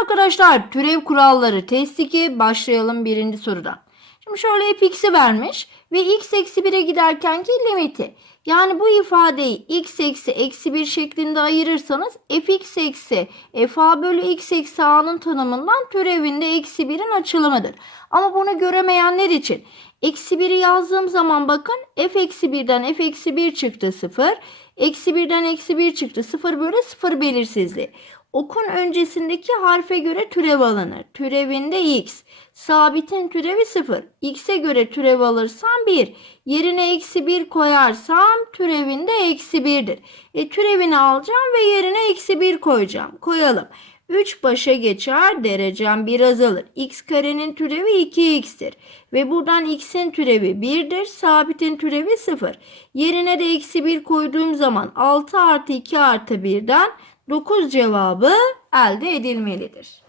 arkadaşlar türev kuralları test 2 başlayalım birinci sorudan. Şimdi şöyle fx'i vermiş ve x eksi 1'e giderkenki limiti. Yani bu ifadeyi x eksi eksi 1 şeklinde ayırırsanız fx eksi fa bölü x eksi a'nın tanımından türevinde eksi 1'in açılımıdır. Ama bunu göremeyenler için eksi 1'i yazdığım zaman bakın f eksi 1'den f eksi 1 çıktı 0. Eksi 1'den eksi 1 çıktı 0 bölü 0 belirsizliği. Okun öncesindeki harfe göre türev alınır. Türevinde x. Sabitin türevi 0. x'e göre türev alırsam 1. Yerine eksi 1 koyarsam türevinde eksi 1'dir. E, türevini alacağım ve yerine eksi 1 koyacağım. Koyalım. 3 başa geçer derecem 1 azalır. x karenin türevi 2x'tir. Ve buradan x'in türevi 1'dir. Sabitin türevi 0. Yerine de eksi 1 koyduğum zaman 6 artı 2 artı 1'den 9 cevabı elde edilmelidir.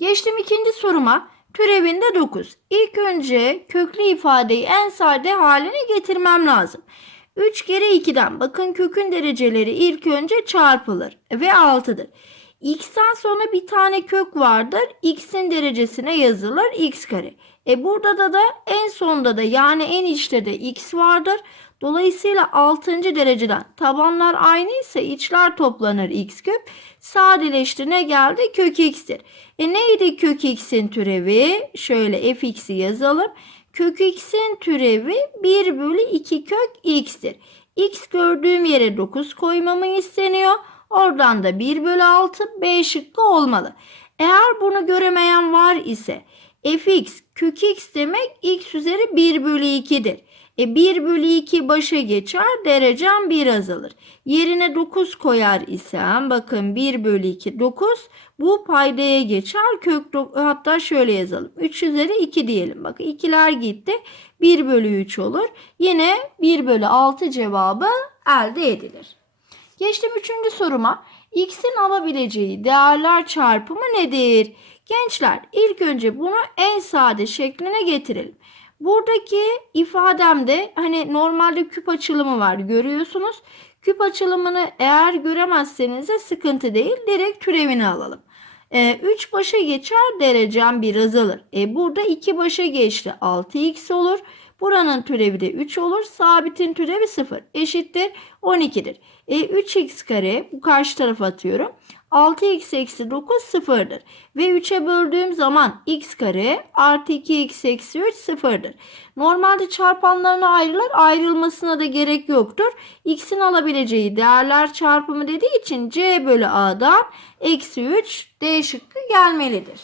Geçtim ikinci soruma. Türevinde 9. İlk önce köklü ifadeyi en sade haline getirmem lazım. 3 kere 2'den bakın kökün dereceleri ilk önce çarpılır ve 6'dır. X'ten sonra bir tane kök vardır. X'in derecesine yazılır x kare. E burada da da en sonda da yani en içte de x vardır. Dolayısıyla 6. dereceden tabanlar aynı ise içler toplanır x küp. Sadeleşti ne geldi? Kök x'tir. E neydi kök x'in türevi? Şöyle fx'i yazalım. Kök x'in türevi 1 bölü 2 kök x'tir. x gördüğüm yere 9 koymamı isteniyor. Oradan da 1 bölü 6 B şıkkı olmalı. Eğer bunu göremeyen var ise fx kök x demek x üzeri 1 bölü 2'dir. E 1 bölü 2 başa geçer derecem 1 azalır. Yerine 9 koyar isem bakın 1 bölü 2 9 bu paydaya geçer kök hatta şöyle yazalım 3 üzeri 2 diyelim. Bakın 2'ler gitti 1 bölü 3 olur. Yine 1 bölü 6 cevabı elde edilir. Geçtim üçüncü soruma. X'in alabileceği değerler çarpımı nedir? Gençler ilk önce bunu en sade şekline getirelim. Buradaki ifademde hani normalde küp açılımı var görüyorsunuz. Küp açılımını eğer göremezseniz de sıkıntı değil. Direkt türevini alalım. 3 e, başa geçer derecem 1 azalır. E burada 2 başa geçti 6x olur. Buranın türevi de 3 olur. Sabitin türevi 0 eşittir 12'dir. E 3x kare bu karşı tarafa atıyorum. 6x eksi 9 sıfırdır. Ve 3'e böldüğüm zaman x kare artı 2x eksi 3 sıfırdır. Normalde çarpanlarına ayrılır. Ayrılmasına da gerek yoktur. x'in alabileceği değerler çarpımı dediği için c bölü a'dan eksi 3 d şıkkı gelmelidir.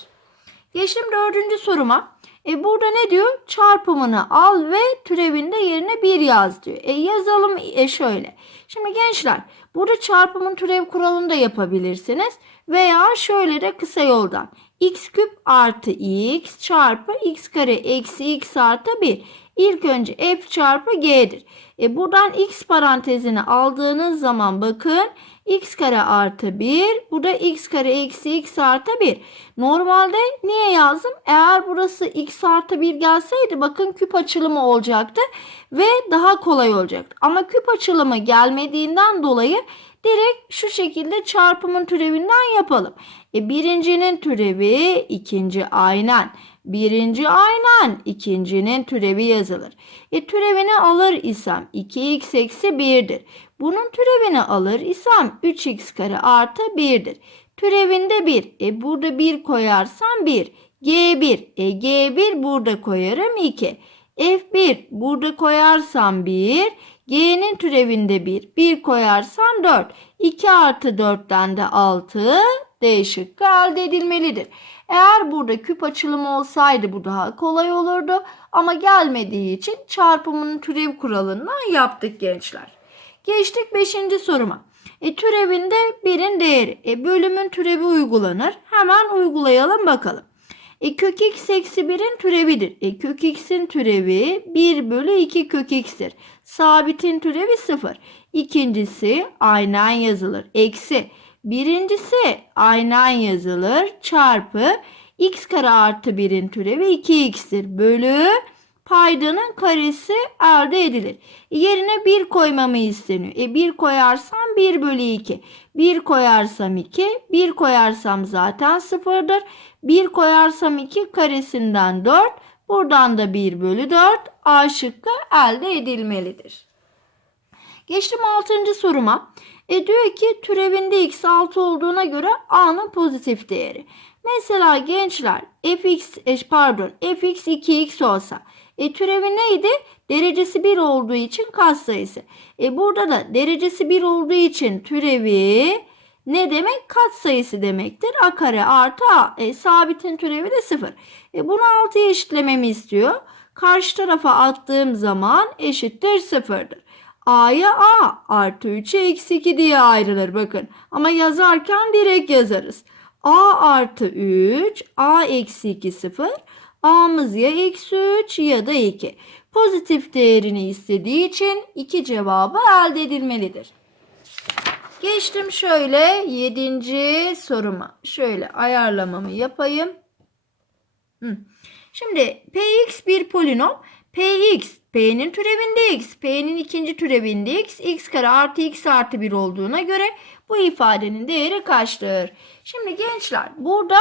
Geçtim dördüncü soruma. E burada ne diyor? Çarpımını al ve türevinde yerine 1 yaz diyor. E yazalım e şöyle. Şimdi gençler burada çarpımın türev kuralını da yapabilirsiniz. Veya şöyle de kısa yoldan. x küp artı x çarpı x kare eksi x artı 1. İlk önce f çarpı g'dir. E buradan x parantezini aldığınız zaman bakın x kare artı 1. Bu da x kare eksi x artı 1. Normalde niye yazdım? Eğer burası x artı 1 gelseydi bakın küp açılımı olacaktı. Ve daha kolay olacaktı. Ama küp açılımı gelmediğinden dolayı direkt şu şekilde çarpımın türevinden yapalım. E, birincinin türevi ikinci aynen. Birinci aynen ikincinin türevi yazılır. E türevini alır isem 2x eksi 1'dir. Bunun türevini alır isem 3x kare artı 1'dir. Türevinde 1. E burada 1 koyarsam 1. G1. E G1 burada koyarım 2. F1 burada koyarsam 1. G'nin türevinde 1. 1 koyarsam 4. 2 artı 4'ten de 6. D şıkkı elde edilmelidir. Eğer burada küp açılımı olsaydı bu daha kolay olurdu. Ama gelmediği için çarpımının türev kuralından yaptık gençler. Geçtik 5. soruma. E, türevinde 1'in değeri. E, bölümün türevi uygulanır. Hemen uygulayalım bakalım. E, kök x eksi 1'in türevidir. E, kök x'in türevi 1 bölü 2 kök x'tir. Sabitin türevi 0. İkincisi aynen yazılır. Eksi. Birincisi aynen yazılır. Çarpı x kare artı 1'in türevi 2x'tir. Bölü paydanın karesi elde edilir. Yerine 1 koymamı isteniyor. E 1 koyarsam 1 bölü 2. 1 koyarsam 2. 1 koyarsam zaten 0'dır. 1 koyarsam 2 karesinden 4. Buradan da 1 bölü 4 A şıkkı elde edilmelidir. Geçtim 6. soruma. E diyor ki türevinde x 6 olduğuna göre a'nın pozitif değeri. Mesela gençler fx e, pardon fx 2x olsa e türevi neydi? Derecesi 1 olduğu için katsayısı. E burada da derecesi 1 olduğu için türevi ne demek? Katsayısı demektir. A kare artı a. E, sabitin türevi de 0. E, bunu 6'ya eşitlememi istiyor. Karşı tarafa attığım zaman eşittir 0'dır. A'ya A artı 3'e eksi 2 diye ayrılır bakın. Ama yazarken direkt yazarız. A artı 3, A eksi 2 0. A'mız ya eksi 3 ya da 2. Pozitif değerini istediği için 2 cevabı elde edilmelidir. Geçtim şöyle 7. soruma. Şöyle ayarlamamı yapayım. Şimdi Px bir polinom. Px, P'nin türevinde x, P'nin ikinci türevinde x, x kare artı x artı 1 olduğuna göre bu ifadenin değeri kaçtır? Şimdi gençler burada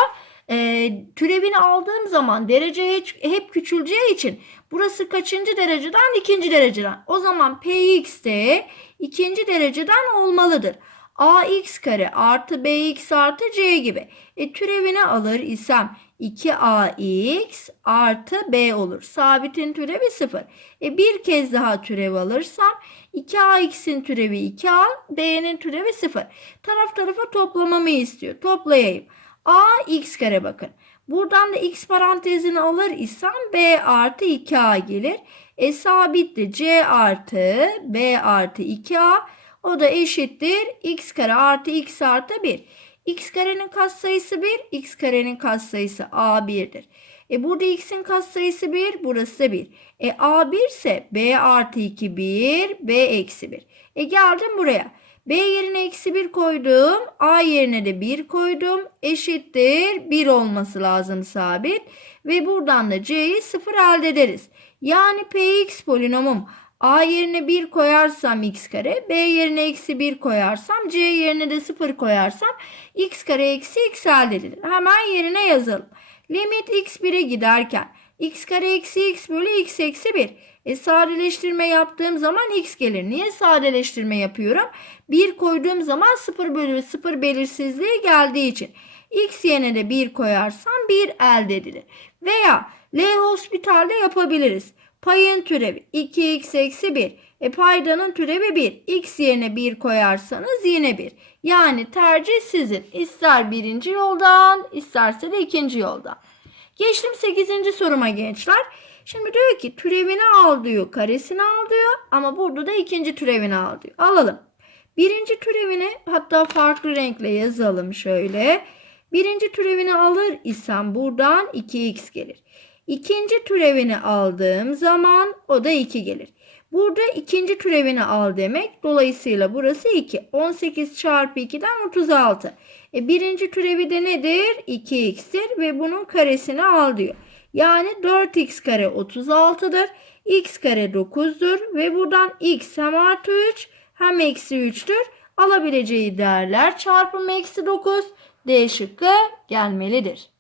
e, türevini aldığım zaman derece hep, hep küçüleceği için burası kaçıncı dereceden? ikinci dereceden. O zaman Px de ikinci dereceden olmalıdır. Ax kare artı bx artı c gibi. E, türevini alır isem 2ax artı b olur. Sabitin türevi 0. E bir kez daha türev alırsam 2ax'in türevi 2a, b'nin türevi 0. Taraf tarafa toplamamı istiyor. Toplayayım. a x kare bakın. Buradan da x parantezini alır isem b artı 2a gelir. E sabit de c artı b artı 2a o da eşittir x kare artı x artı 1 x karenin katsayısı 1, x karenin katsayısı a1'dir. E burada x'in katsayısı 1, burası da 1. E a1 ise b artı 2 1, b eksi 1. E geldim buraya. B yerine eksi 1 koydum. A yerine de 1 koydum. Eşittir 1 olması lazım sabit. Ve buradan da C'yi 0 elde ederiz. Yani Px polinomum A yerine 1 koyarsam x kare, B yerine eksi 1 koyarsam, C yerine de 0 koyarsam x kare eksi x elde edilir. Hemen yerine yazalım. Limit x 1'e giderken x kare eksi x bölü x eksi 1. E sadeleştirme yaptığım zaman x gelir. Niye sadeleştirme yapıyorum? 1 koyduğum zaman 0 bölü 0 belirsizliği geldiği için. x yerine de 1 koyarsam 1 elde edilir. Veya L hospitalde yapabiliriz. Payın türevi 2x eksi 1. E paydanın türevi 1. X yerine 1 koyarsanız yine 1. Yani tercih sizin. İster birinci yoldan isterse de ikinci yoldan. Geçtim 8. soruma gençler. Şimdi diyor ki türevini al diyor. Karesini al diyor. Ama burada da ikinci türevini al diyor. Alalım. Birinci türevini hatta farklı renkle yazalım şöyle. Birinci türevini alır isem buradan 2x gelir. İkinci türevini aldığım zaman o da 2 gelir. Burada ikinci türevini al demek. Dolayısıyla burası 2. 18 çarpı 2'den 36. E, birinci türevi de nedir? 2x'tir ve bunun karesini al diyor. Yani 4x kare 36'dır. x kare 9'dur ve buradan x hem artı 3 hem eksi 3'tür. Alabileceği değerler çarpımı eksi 9 D şıkkı gelmelidir.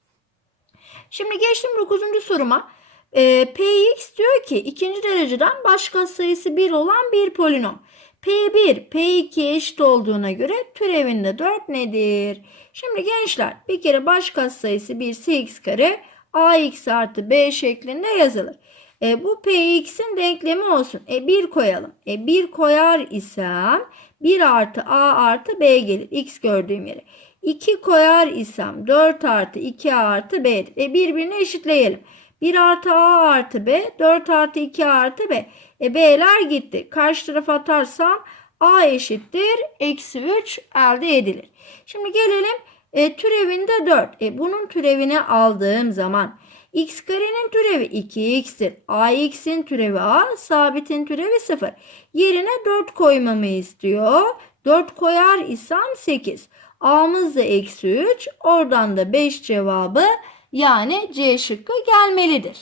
Şimdi geçtim 9. soruma. E, Px diyor ki ikinci dereceden başka sayısı 1 olan bir polinom. P1, P2 eşit olduğuna göre türevinde 4 nedir? Şimdi gençler bir kere baş sayısı 1 ise x kare ax artı b şeklinde yazılır. E, bu px'in denklemi olsun. E, 1 koyalım. E, 1 koyar isem 1 artı a artı b gelir. x gördüğüm yere. 2 koyar isem 4 artı 2 artı b'dir. E birbirini eşitleyelim. 1 artı a artı b 4 artı 2 artı b. E b'ler gitti. Karşı tarafa atarsam a eşittir. Eksi 3 elde edilir. Şimdi gelelim e, türevinde 4. E, bunun türevini aldığım zaman x karenin türevi 2x'tir. ax'in türevi a, sabitin türevi 0. Yerine 4 koymamı istiyor. 4 koyar isem 8. A'mız da eksi 3. Oradan da 5 cevabı yani C şıkkı gelmelidir.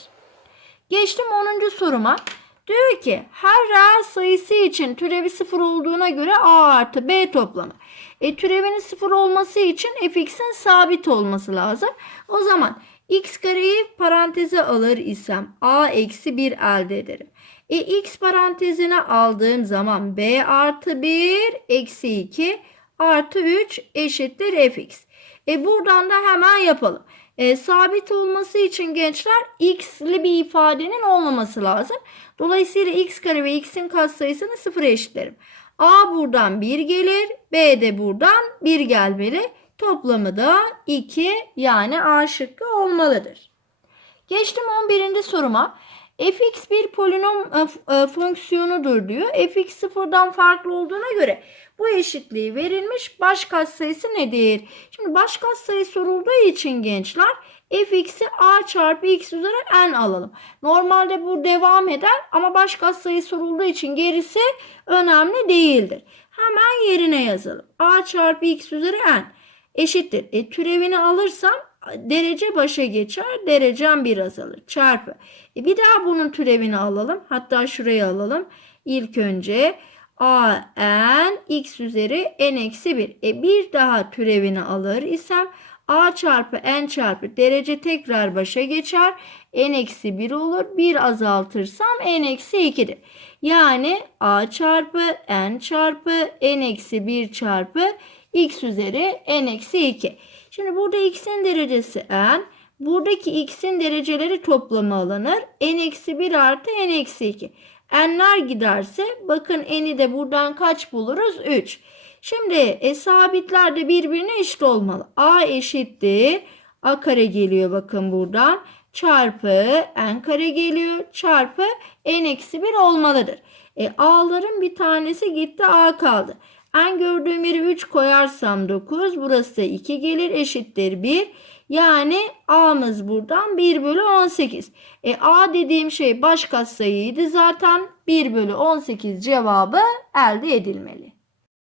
Geçtim 10. soruma. Diyor ki her reel sayısı için türevi 0 olduğuna göre a artı b toplamı. E türevinin 0 olması için fx'in sabit olması lazım. O zaman x kareyi paranteze alır isem a eksi 1 elde ederim. E x parantezine aldığım zaman b artı 1 eksi 2 artı 3 eşittir fx. E buradan da hemen yapalım. E, sabit olması için gençler x'li bir ifadenin olmaması lazım. Dolayısıyla x kare ve x'in katsayısını sıfıra eşitlerim. A buradan 1 gelir. B de buradan 1 gelmeli. Toplamı da 2 yani A şıkkı olmalıdır. Geçtim 11. soruma. Fx bir polinom e, e, fonksiyonudur diyor. fx sıfırdan farklı olduğuna göre bu eşitliği verilmiş baş katsayısı nedir? Şimdi baş katsayı sorulduğu için gençler fx'i a çarpı x üzeri n alalım. Normalde bu devam eder ama baş katsayı sorulduğu için gerisi önemli değildir. Hemen yerine yazalım. a çarpı x üzeri n eşittir. E, türevini alırsam derece başa geçer. Derecem bir azalır. Çarpı. E, bir daha bunun türevini alalım. Hatta şuraya alalım. İlk önce a n x üzeri n eksi 1. E, bir daha türevini alır isem a çarpı n çarpı derece tekrar başa geçer. n eksi 1 olur. 1 azaltırsam n eksi 2'dir. Yani a çarpı n çarpı n eksi 1 çarpı x üzeri n eksi 2. Şimdi burada x'in derecesi n. Buradaki x'in dereceleri toplamı alınır. n eksi 1 artı n eksi 2. n'ler giderse bakın n'i de buradan kaç buluruz? 3. Şimdi e, sabitler de birbirine eşit olmalı. a eşittir. a kare geliyor bakın buradan. Çarpı n kare geliyor. Çarpı n eksi 1 olmalıdır. E, a'ların bir tanesi gitti a kaldı. En gördüğüm yere 3 koyarsam 9. Burası da 2 gelir eşittir 1. Yani a'mız buradan 1 bölü 18. E a dediğim şey baş katsayıydı zaten 1 bölü 18 cevabı elde edilmeli.